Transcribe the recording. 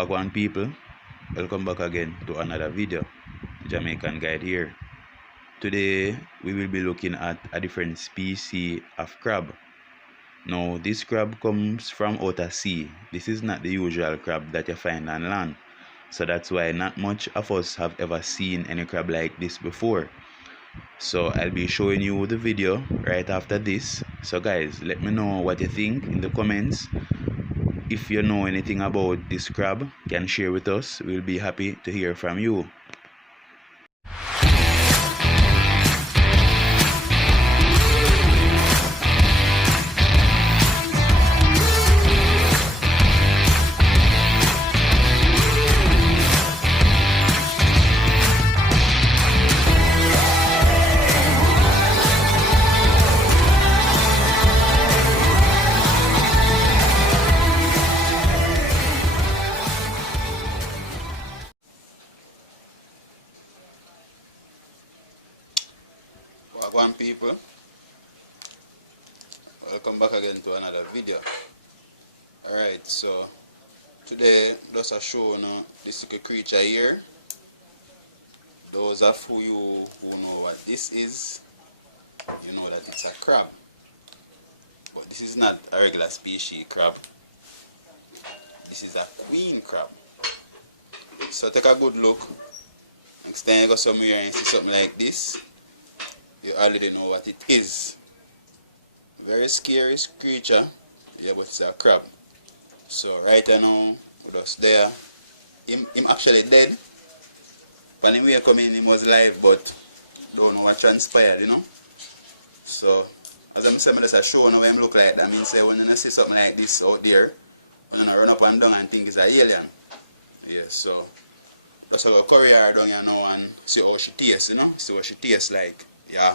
Wagwan people, welcome back again to another video. Jamaican Guide here. Today we will be looking at a different species of crab. Now this crab comes from outer sea. This is not the usual crab that you find on land. So that's why not much of us have ever seen any crab like this before. So I'll be showing you the video right after this. So guys, let me know what you think in the comments. If you know anything about this crab, can share with us. We'll be happy to hear from you. Wagwan people, welcome back again to another video. Alright, so today just a show this little creature here. Those of you who know what this is, you know that it's a crab. But this is not a regular species crab. This is a queen crab. So take a good look. Next time you go somewhere and see something like this, you already know what it is. Very scary creature, yeah, but it's a crab. So right now, with us there, him actually dead. When he were coming, he was live, but don't know what transpired, you know. So as I'm saying, that's a show now when him look like that. I mean, say when you see something like this out there, when you run up and down and think it's an alien. Yeah, so that's how I carry her down here now and see how she tastes, you know. See what she tastes like. Yeah,